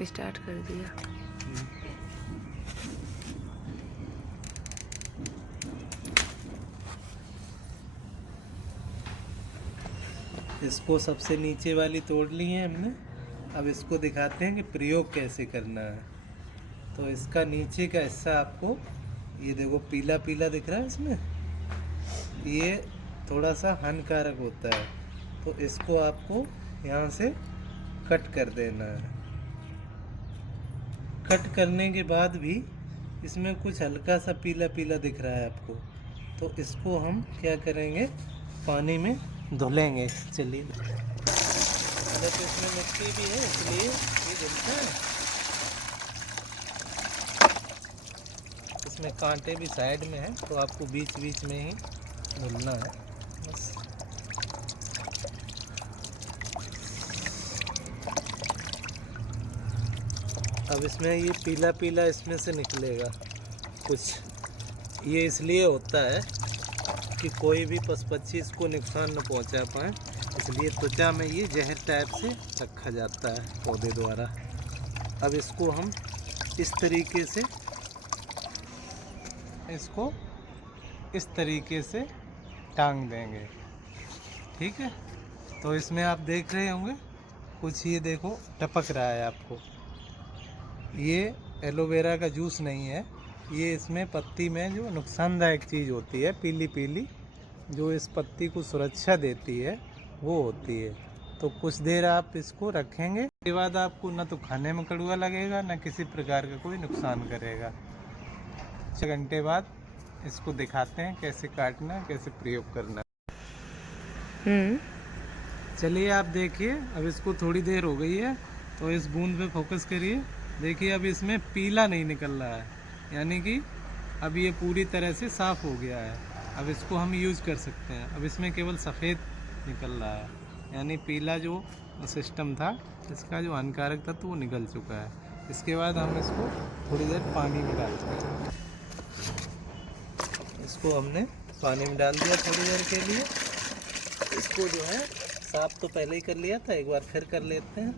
Start कर दिया। इसको सबसे नीचे वाली तोड़ ली है हमने। अब इसको दिखाते हैं कि प्रयोग कैसे करना है। तो इसका नीचे का हिस्सा आपको ये देखो पीला पीला दिख रहा है, इसमें ये थोड़ा सा हानिकारक होता है, तो इसको आपको यहाँ से कट कर देना है। कट करने के बाद भी इसमें कुछ हल्का सा पीला पीला दिख रहा है आपको, तो इसको हम क्या करेंगे, पानी में धुलेंगे। चलिए, तो इसमें मिट्टी भी है इसलिए ये धुलता है। इसमें कांटे भी साइड में है, तो आपको बीच बीच में ही धुलना है बस। अब इसमें ये पीला पीला इसमें से निकलेगा कुछ। ये इसलिए होता है कि कोई भी पशु पक्षी इसको नुकसान न पहुंचा पाए, इसलिए त्वचा में ये जहर टाइप से रखा जाता है पौधे द्वारा। अब इसको हम इस तरीके से टांग देंगे, ठीक है। तो इसमें आप देख रहे होंगे कुछ, ये देखो टपक रहा है आपको। ये एलोवेरा का जूस नहीं है, ये इसमें पत्ती में जो नुकसानदायक चीज़ होती है पीली पीली, जो इस पत्ती को सुरक्षा देती है, वो होती है। तो कुछ देर आप इसको रखेंगे, उसके बाद आपको ना तो खाने में कड़वा लगेगा, ना किसी प्रकार का कोई नुकसान करेगा। 6 घंटे बाद इसको दिखाते हैं कैसे काटना, कैसे प्रयोग करना। चलिए आप देखिए, अब इसको थोड़ी देर हो गई है, तो इस बूंद पे फोकस करिए। देखिए अब इसमें पीला नहीं निकल रहा है, यानी कि अब ये पूरी तरह से साफ़ हो गया है। अब इसको हम यूज़ कर सकते हैं। अब इसमें केवल सफ़ेद निकल रहा है, यानी पीला जो सिस्टम था, इसका जो हानिकारक था तो वो निकल चुका है। इसके बाद हम इसको थोड़ी देर पानी में डालते हैं। इसको हमने पानी में डाल दिया थोड़ी देर के लिए। इसको जो है साफ तो पहले ही कर लिया था, एक बार फिर कर लेते हैं।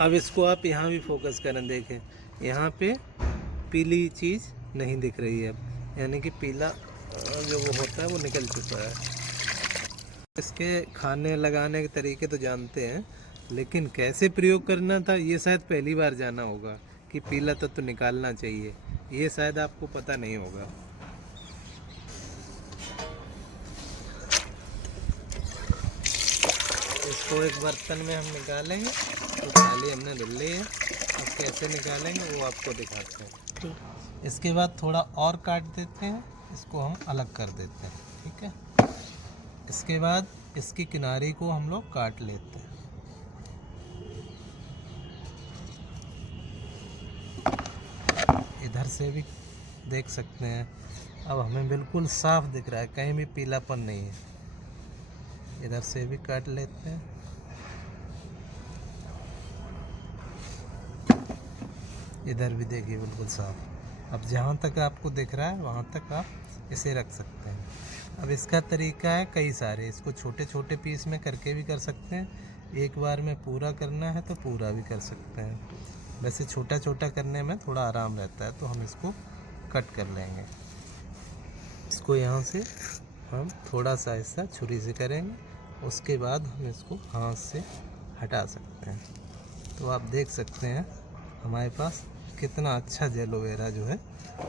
अब इसको आप यहाँ भी फोकस करें, देखें यहाँ पे पीली चीज़ नहीं दिख रही है अब, यानी कि पीला जो वो होता है वो निकल चुका है। इसके खाने लगाने के तरीके तो जानते हैं, लेकिन कैसे प्रयोग करना था ये शायद पहली बार जाना होगा कि पीला तत्व तो निकालना चाहिए, ये शायद आपको पता नहीं होगा। इसको एक बर्तन में हम निकालेंगे, तो थाली हमने धुल ली है। अब कैसे निकालेंगे वो आपको दिखाते हैं। इसके बाद थोड़ा और काट देते हैं, इसको हम अलग कर देते हैं, ठीक है। इसके बाद इसकी किनारी को हम लोग काट लेते हैं। इधर से भी देख सकते हैं, अब हमें बिल्कुल साफ दिख रहा है, कहीं भी पीलापन नहीं है। इधर से भी काट लेते हैं। इधर भी देखिए बिल्कुल साफ। अब जहाँ तक आपको दिख रहा है वहाँ तक आप इसे रख सकते हैं। अब इसका तरीका है कई सारे, इसको छोटे छोटे पीस में करके भी कर सकते हैं, एक बार में पूरा करना है तो पूरा भी कर सकते हैं। वैसे छोटा छोटा करने में थोड़ा आराम रहता है, तो हम इसको कट कर लेंगे। इसको यहाँ से हम थोड़ा सा हिस्सा छुरी से करेंगे, उसके बाद हम इसको हाथ से हटा सकते हैं। तो आप देख सकते हैं हमारे पास कितना अच्छा एलोवेरा जो है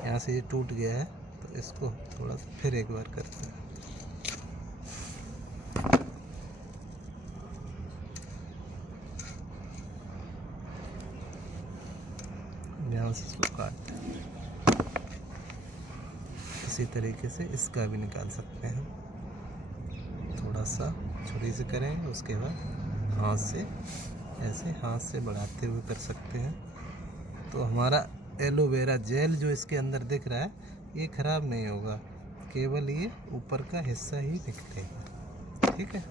यहाँ से ये टूट गया है। तो इसको थोड़ा सा फिर एक बार करते हैं। यहाँ से इसको काटते हैं, इसी तरीके से इसका भी निकाल सकते हैं। थोड़ा सा छुरी से करेंगे, उसके बाद हाथ से ऐसे हाथ से बढ़ाते हुए कर सकते हैं। तो हमारा एलोवेरा जेल जो इसके अंदर दिख रहा है ये ख़राब नहीं होगा, केवल ये ऊपर का हिस्सा ही निकलेगा, ठीक है।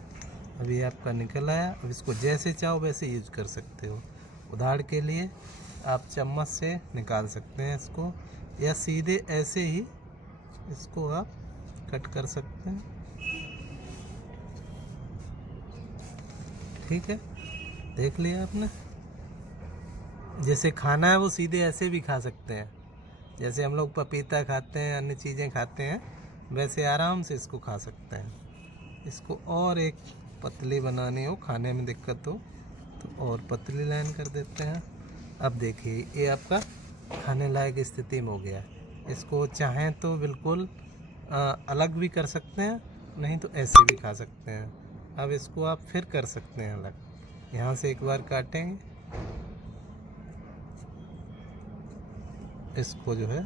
अभी आपका निकल आया। अब इसको जैसे चाहो वैसे यूज कर सकते हो। उदाहरण के लिए आप चम्मच से निकाल सकते हैं इसको, या सीधे ऐसे ही इसको आप कट कर सकते हैं, ठीक है। देख लिया आपने। जैसे खाना है वो सीधे ऐसे भी खा सकते हैं, जैसे हम लोग पपीता खाते हैं, अन्य चीज़ें खाते हैं, वैसे आराम से इसको खा सकते हैं। इसको और एक पतली बनानी हो, खाने में दिक्कत हो तो और पतली लाइन कर देते हैं। अब देखिए ये आपका खाने लायक स्थिति में हो गया। इसको चाहें तो बिल्कुल अलग भी कर सकते हैं, नहीं तो ऐसे भी खा सकते हैं। अब इसको आप फिर कर सकते हैं अलग। यहाँ से एक बार काटेंगे, इसको जो है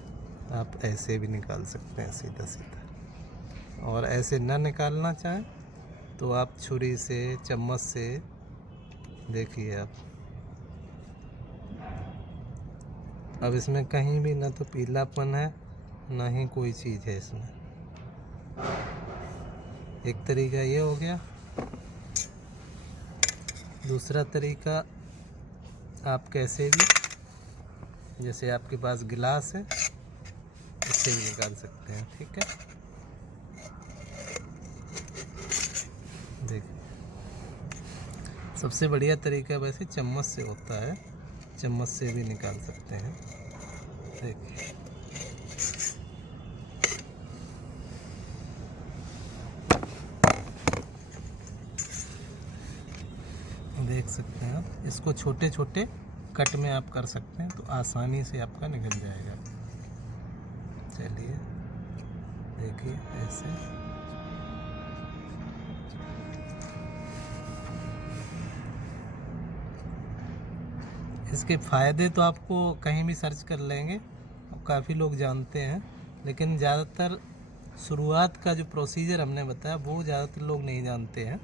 आप ऐसे भी निकाल सकते हैं सीधा सीधा। और ऐसे ना निकालना चाहें तो आप छुरी से, चम्मच से, देखिए आप। अब इसमें कहीं भी ना तो पीलापन है, ना ही कोई चीज़ है इसमें। एक तरीका ये हो गया। दूसरा तरीका आप कैसे भी, जैसे आपके पास गिलास है, इससे भी निकाल सकते हैं। ठीक है, देखिए सबसे बढ़िया तरीका वैसे चम्मच से होता है, चम्मच से भी निकाल सकते हैं। देखिए देख सकते हैं आप। इसको छोटे छोटे कट में आप कर सकते हैं तो आसानी से आपका निकल जाएगा। चलिए देखिए ऐसे। इसके फ़ायदे तो आपको कहीं भी सर्च कर लेंगे, काफ़ी लोग जानते हैं, लेकिन ज़्यादातर शुरुआत का जो प्रोसीजर हमने बताया वो ज़्यादातर लोग नहीं जानते हैं,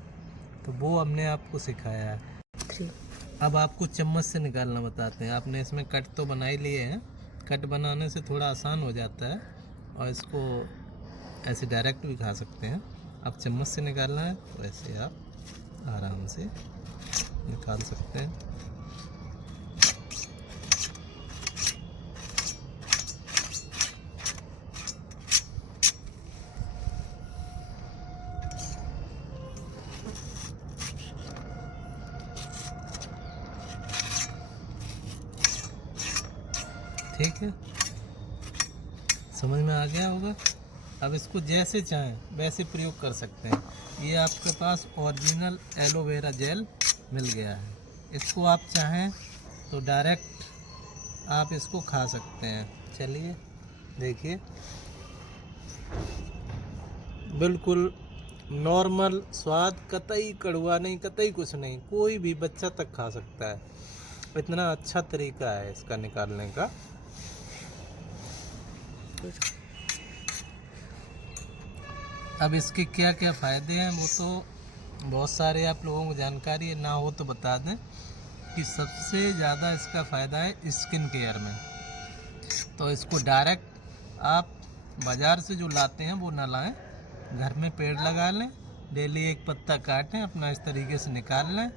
तो वो हमने आपको सिखाया है। अब आपको चम्मच से निकालना बताते हैं। आपने इसमें कट तो बना ही लिए हैं, कट बनाने से थोड़ा आसान हो जाता है, और इसको ऐसे डायरेक्ट भी खा सकते हैं। अब चम्मच से निकालना है तो ऐसे आप आराम से निकाल सकते हैं। ठीक है, समझ में आ गया होगा। अब इसको जैसे चाहें वैसे प्रयोग कर सकते हैं। ये आपके पास ओरिजिनल एलोवेरा जेल मिल गया है। इसको आप चाहें तो डायरेक्ट आप इसको खा सकते हैं। चलिए देखिए, बिल्कुल नॉर्मल स्वाद, कतई कड़वा नहीं, कतई कुछ नहीं, कोई भी बच्चा तक खा सकता है। इतना अच्छा तरीका है इसका निकालने का। अब इसके क्या क्या फ़ायदे हैं वो तो बहुत सारे आप लोगों को जानकारी है, ना हो तो बता दें कि सबसे ज़्यादा इसका फ़ायदा है स्किन केयर में। तो इसको डायरेक्ट आप बाज़ार से जो लाते हैं वो ना लाएं, घर में पेड़ लगा लें, डेली एक पत्ता काटें, अपना इस तरीके से निकाल लें,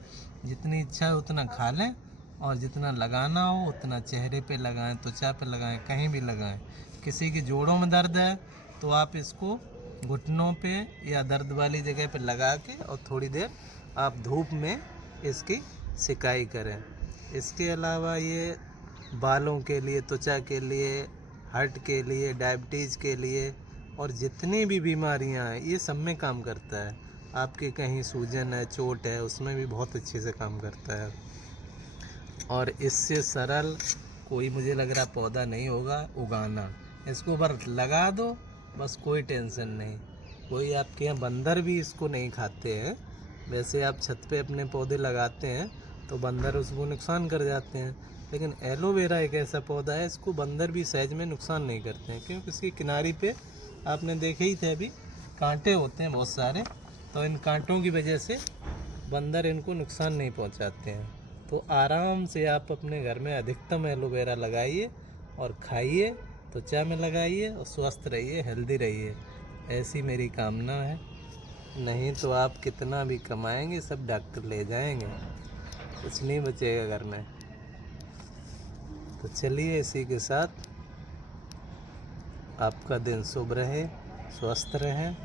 जितनी इच्छा है उतना खा लें, और जितना लगाना हो उतना चेहरे पे लगाएं, त्वचा पे लगाएं, कहीं भी लगाएं। किसी के जोड़ों में दर्द है तो आप इसको घुटनों पे या दर्द वाली जगह पे लगा के और थोड़ी देर आप धूप में इसकी सिकाई करें। इसके अलावा ये बालों के लिए, त्वचा के लिए, हार्ट के लिए, डायबिटीज़ के लिए और जितनी भी बीमारियां हैं ये सब में काम करता है। आपके कहीं सूजन है, चोट है, उसमें भी बहुत अच्छे से काम करता है। और इससे सरल कोई मुझे लग रहा पौधा नहीं होगा उगाना। इसको बस लगा दो, बस कोई टेंशन नहीं। कोई आपके यहाँ बंदर भी इसको नहीं खाते हैं। वैसे आप छत पे अपने पौधे लगाते हैं तो बंदर उसको नुकसान कर जाते हैं, लेकिन एलोवेरा एक ऐसा पौधा है इसको बंदर भी सहज में नुकसान नहीं करते हैं, क्योंकि इसकी किनारी पे आपने देखे ही थे अभी कांटे होते हैं बहुत सारे, तो इन कांटों की वजह से बंदर इनको नुकसान नहीं पहुंचाते हैं। तो आराम से आप अपने घर में अधिकतम एलोवेरा लगाइए और खाइए, त्वचा में लगाइए और स्वस्थ रहिए, हेल्दी रहिए, ऐसी मेरी कामना है। नहीं तो आप कितना भी कमाएंगे सब डॉक्टर ले जाएंगे, कुछ नहीं बचेगा घर में। तो चलिए इसी के साथ आपका दिन शुभ रहे, स्वस्थ रहें,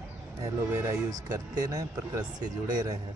एलोवेरा यूज़ करते रहें, प्रकृति से जुड़े रहें।